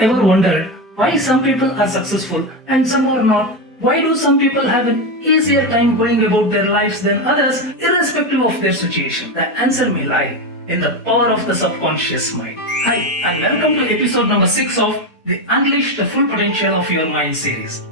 ever wondered why some people are successful and some are not? Why do some people have an easier time going about their lives than others, irrespective of their situation? The answer may lie in the power of the subconscious mind. Hi, and welcome to episode number 6 of the Unleash the Full Potential of Your Mind series.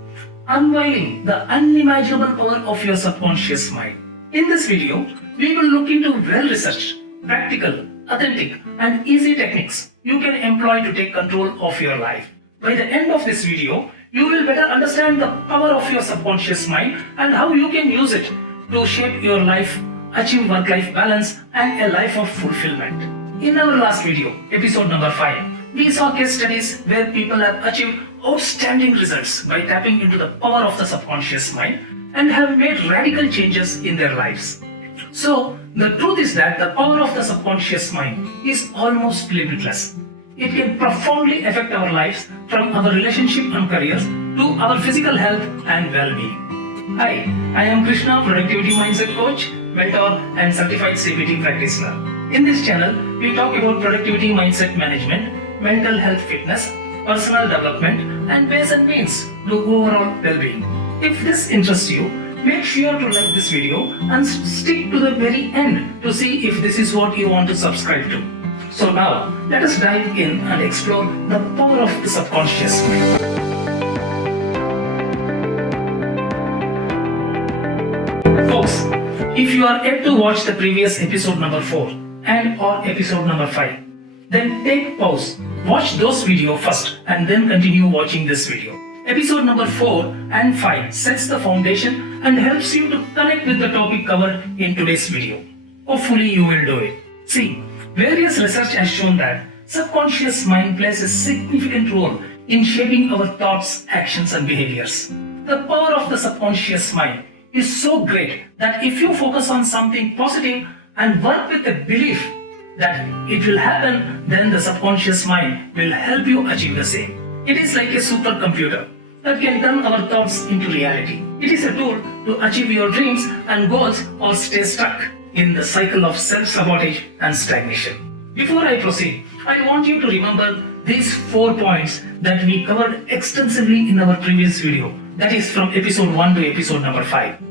Unveiling the unimaginable power of your subconscious mind. In this video, we will look into well-researched, practical, authentic, and easy techniques you can employ to take control of your life. By the end of this video, you will better understand the power of your subconscious mind and how you can use it to shape your life, achieve work-life balance, and a life of fulfillment. In our last video, episode number 5, we saw case studies where people have achieved outstanding results by tapping into the power of the subconscious mind and have made radical changes in their lives. So, the truth is that the power of the subconscious mind is almost limitless. It can profoundly affect our lives from our relationship and careers to our physical health and well-being. Hi, I am Krishna, Productivity Mindset Coach, Mentor and Certified CBT Practitioner. In this channel, we talk about productivity mindset management, mental health fitness, personal development, and ways and means to overall well-being. If this interests you, make sure to like this video and stick to the very end to see if this is what you want to subscribe to. So now, let us dive in and explore the power of the subconscious mind. Folks, if you are yet to watch the previous episode number 4 and or episode number 5, then take pause, watch those videos first and then continue watching this video. Episode number 4 and 5 sets the foundation and helps you to connect with the topic covered in today's video. Hopefully you will do it. See, various research has shown that subconscious mind plays a significant role in shaping our thoughts, actions and behaviors. The power of the subconscious mind is so great that if you focus on something positive and work with the belief that it will happen, then the subconscious mind will help you achieve the same. It is like a supercomputer that can turn our thoughts into reality. It is a tool to achieve your dreams and goals or stay stuck in the cycle of self-sabotage and stagnation. Before I proceed, I want you to remember these 4 points that we covered extensively in our previous video, that is from episode 1 to episode number 5.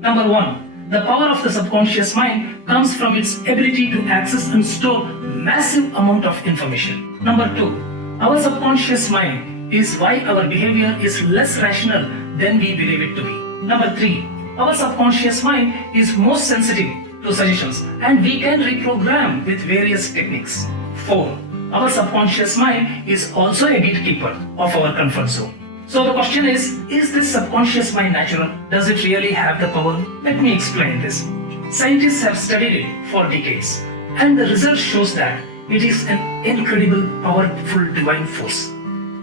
Number 1, the power of the subconscious mind comes from its ability to access and store massive amount of information. Number 2, our subconscious mind is why our behavior is less rational than we believe it to be. Number 3, our subconscious mind is most sensitive to suggestions and we can reprogram with various techniques. 4, our subconscious mind is also a gatekeeper of our comfort zone. So the question is this subconscious mind natural? Does it really have the power? Let me explain this. Scientists have studied it for decades and the result shows that it is an incredible, powerful divine force.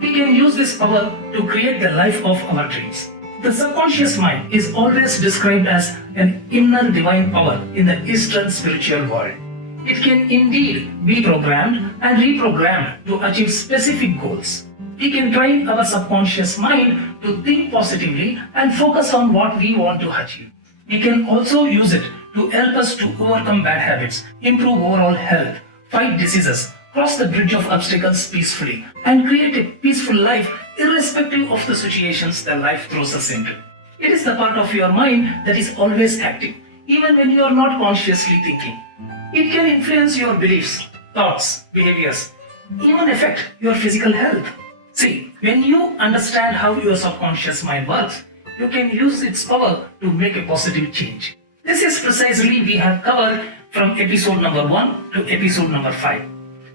We can use this power to create the life of our dreams. The subconscious mind is always described as an inner divine power in the Eastern spiritual world. It can indeed be programmed and reprogrammed to achieve specific goals. We can train our subconscious mind to think positively and focus on what we want to achieve. We can also use it to help us to overcome bad habits, improve overall health, fight diseases, cross the bridge of obstacles peacefully, and create a peaceful life irrespective of the situations that life throws us into. It is the part of your mind that is always active, even when you are not consciously thinking. It can influence your beliefs, thoughts, behaviors, even affect your physical health. See, when you understand how your subconscious mind works, you can use its power to make a positive change. This is precisely we have covered from episode number 1 to episode number 5.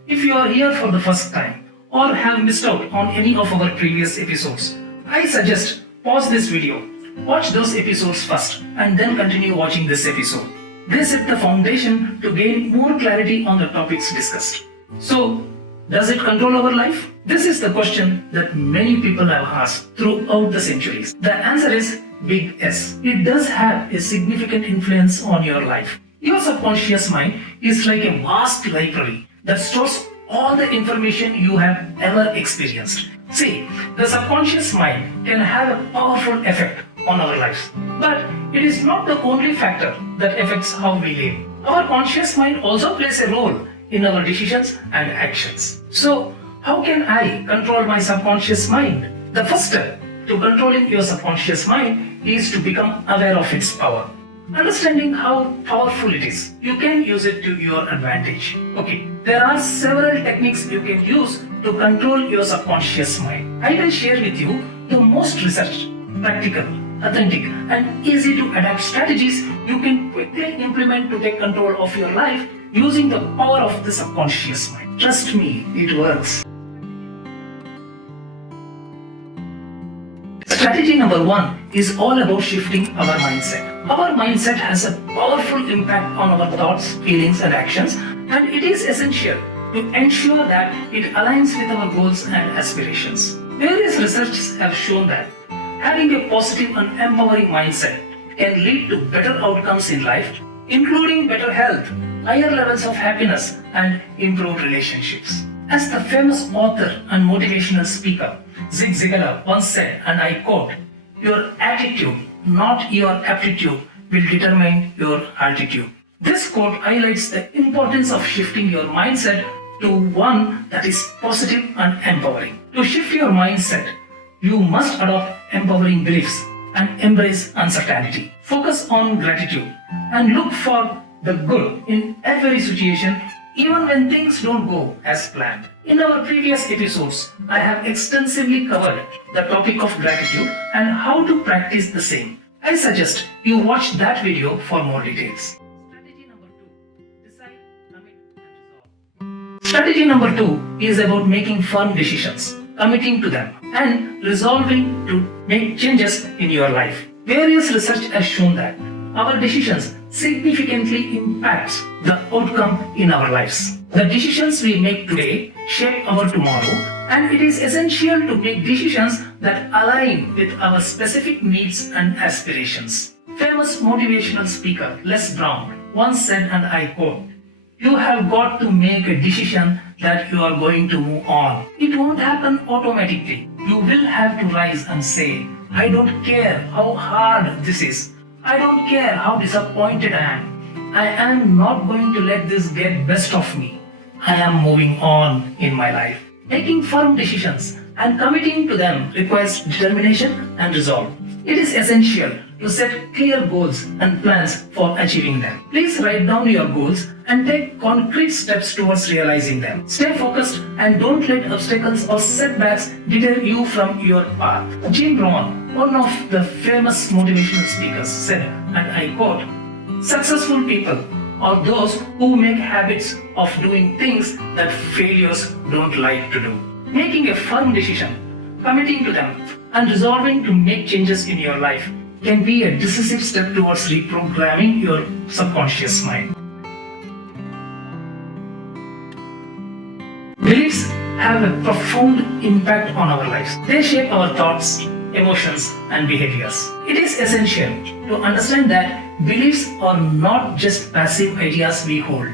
If you are here for the first time or have missed out on any of our previous episodes, I suggest pause this video, watch those episodes first and then continue watching this episode. They set the foundation to gain more clarity on the topics discussed. So, does it control our life? This is the question that many people have asked throughout the centuries. The answer is big S. It does have a significant influence on your life. Your subconscious mind is like a vast library that stores all the information you have ever experienced. See, the subconscious mind can have a powerful effect on our lives. But it is not the only factor that affects how we live. Our conscious mind also plays a role in our decisions and actions. So, How can I control my subconscious mind? The first step to controlling your subconscious mind is to become aware of its power. Understanding how powerful it is, you can use it to your advantage. Okay, there are several techniques you can use to control your subconscious mind. I will share with you the most researched, practical, authentic, and easy to adapt strategies you can quickly implement to take control of your life using the power of the subconscious mind. Trust me, it works. Strategy number 1 is all about shifting our mindset. Our mindset has a powerful impact on our thoughts, feelings, and actions, and it is essential to ensure that it aligns with our goals and aspirations. Various research have shown that having a positive and empowering mindset can lead to better outcomes in life, including better health, higher levels of happiness, and improved relationships. As the famous author and motivational speaker Zig Ziglar once said, and I quote, "Your attitude, not your aptitude, will determine your altitude." This quote highlights the importance of shifting your mindset to one that is positive and empowering. To shift your mindset, you must adopt empowering beliefs and embrace uncertainty. Focus on gratitude and look for the good in every situation, even when things don't go as planned. In our previous episodes, I have extensively covered the topic of gratitude and how to practice the same. I suggest you watch that video for more details. Strategy number 2. Decide, commit, and resolve. Strategy number 2 is about making firm decisions, committing to them, and resolving to make changes in your life. Various research has shown that our decisions significantly impact the outcome in our lives. The decisions we make today shape our tomorrow, and it is essential to make decisions that align with our specific needs and aspirations. Famous motivational speaker Les Brown once said, and I quote, "You have got to make a decision that you are going to move on. It won't happen automatically. You will have to rise and say, I don't care how hard this is. I don't care how disappointed I am. I am not going to let this get best of me. I am moving on in my life." Making firm decisions and committing to them requires determination and resolve. It is essential to set clear goals and plans for achieving them. Please write down your goals and take concrete steps towards realizing them. Stay focused and don't let obstacles or setbacks deter you from your path. Jim Rohn, one of the famous motivational speakers, said, and I quote, "Successful people are those who make habits of doing things that failures don't like to do." Making a firm decision, committing to them, and resolving to make changes in your life can be a decisive step towards reprogramming your subconscious mind. Beliefs have a profound impact on our lives. They shape our thoughts, emotions, and behaviors. It is essential to understand that beliefs are not just passive ideas we hold,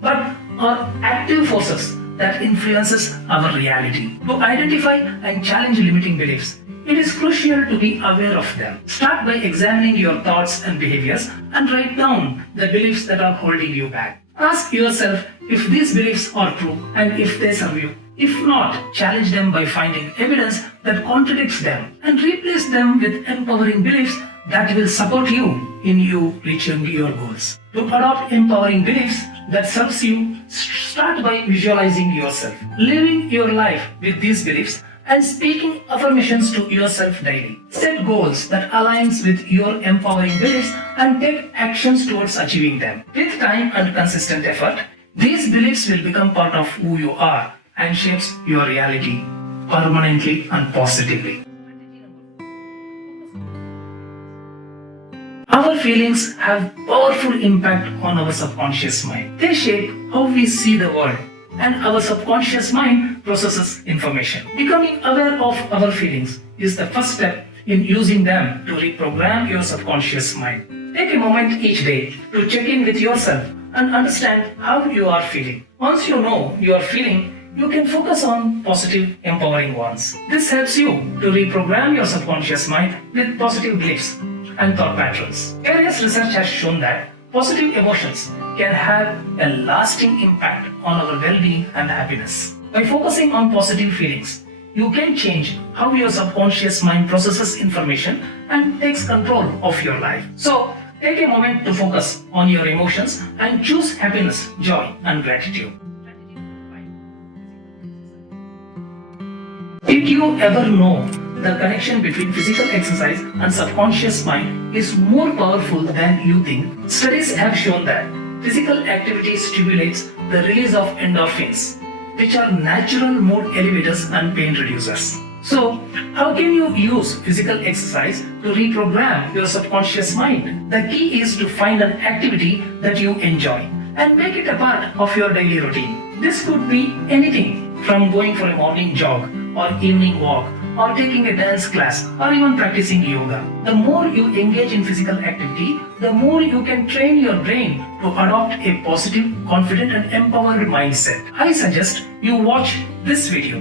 but are active forces that influences our reality. To identify and challenge limiting beliefs, it is crucial to be aware of them. Start by examining your thoughts and behaviors and write down the beliefs that are holding you back. Ask yourself if these beliefs are true and if they serve you. If not, challenge them by finding evidence that contradicts them and replace them with empowering beliefs that will support you in reaching your goals. To adopt empowering beliefs that serves you, start by visualizing yourself, living your life with these beliefs and speaking affirmations to yourself daily. Set goals that aligns with your empowering beliefs and take actions towards achieving them. With time and consistent effort, these beliefs will become part of who you are and shapes your reality permanently and positively. Our feelings have powerful impact on our subconscious mind. They shape how we see the world, and our subconscious mind processes information. Becoming aware of our feelings is the first step in using them to reprogram your subconscious mind. Take a moment each day to check in with yourself and understand how you are feeling. Once you know you are feeling, you can focus on positive, empowering ones. This helps you to reprogram your subconscious mind with positive beliefs and thought patterns. Various research has shown that positive emotions can have a lasting impact on our well-being and happiness. By focusing on positive feelings, you can change how your subconscious mind processes information and takes control of your life. So, take a moment to focus on your emotions and choose happiness, joy, and gratitude. Did you ever know the connection between physical exercise and subconscious mind is more powerful than you think? Studies have shown that physical activity stimulates the release of endorphins, which are natural mood elevators and pain reducers. So, how can you use physical exercise to reprogram your subconscious mind? The key is to find an activity that you enjoy and make it a part of your daily routine. This could be anything from going for a morning jog or evening walk or taking a dance class or even practicing yoga. The more you engage in physical activity, the more you can train your brain to adopt a positive, confident and empowered mindset. I suggest you watch this video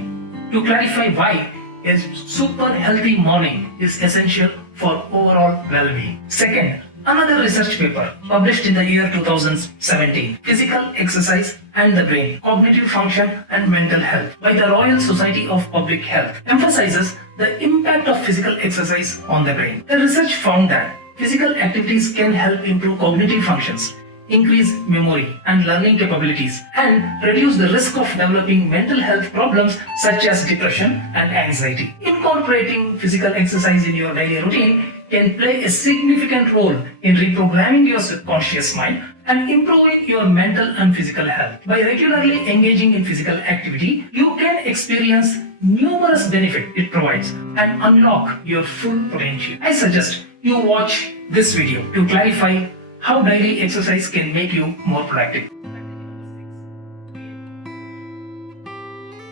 to clarify why a super healthy morning is essential for overall well-being. Second, another research paper published in the year 2017, Physical Exercise and the Brain, Cognitive Function and Mental Health by the Royal Society of Public Health, emphasizes the impact of physical exercise on the brain. The research found that physical activities can help improve cognitive functions, increase memory and learning capabilities, and reduce the risk of developing mental health problems such as depression and anxiety. Incorporating physical exercise in your daily routine can play a significant role in reprogramming your subconscious mind and improving your mental and physical health. By regularly engaging in physical activity, you can experience numerous benefits it provides and unlock your full potential. I suggest you watch this video to clarify how daily exercise can make you more productive.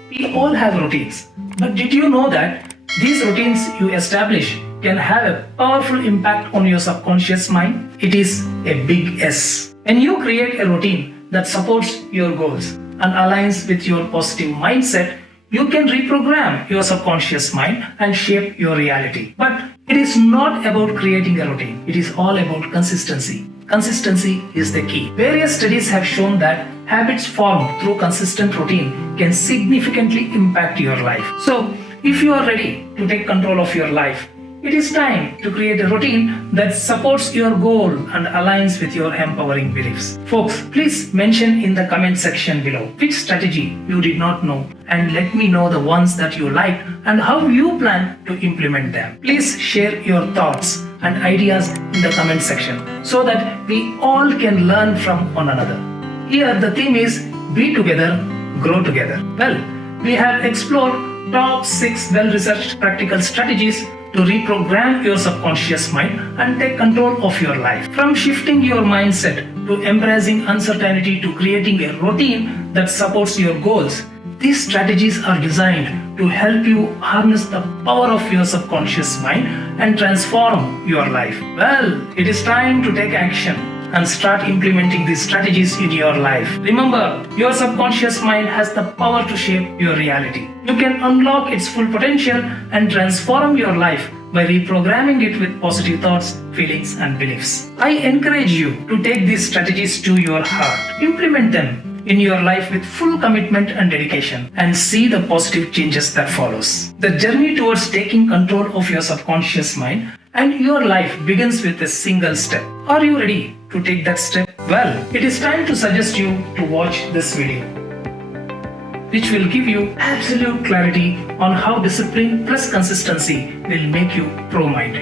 We all have routines, but did you know that these routines you establish can have a powerful impact on your subconscious mind? It is a big S. When you create a routine that supports your goals and aligns with your positive mindset, you can reprogram your subconscious mind and shape your reality. But it is not about creating a routine. It is all about consistency. Consistency is the key. Various studies have shown that habits formed through consistent routine can significantly impact your life. So, if you are ready to take control of your life, it is time to create a routine that supports your goal and aligns with your empowering beliefs. Folks, please mention in the comment section below which strategy you did not know and let me know the ones that you liked and how you plan to implement them. Please share your thoughts and ideas in the comment section so that we all can learn from one another. Here the theme is be together, grow together. Well, we have explored top 6 well-researched practical strategies to reprogram your subconscious mind and take control of your life. From shifting your mindset to embracing uncertainty to creating a routine that supports your goals, these strategies are designed to help you harness the power of your subconscious mind and transform your life. Well, it is time to take action and start implementing these strategies in your life. Remember, your subconscious mind has the power to shape your reality. You can unlock its full potential and transform your life by reprogramming it with positive thoughts, feelings, and beliefs. I encourage you to take these strategies to your heart. Implement them in your life with full commitment and dedication and see the positive changes that follows. The journey towards taking control of your subconscious mind and your life begins with a single step. Are you ready to take that step? Well, it is time to suggest you to watch this video, which will give you absolute clarity on how discipline plus consistency will make you pro-minded.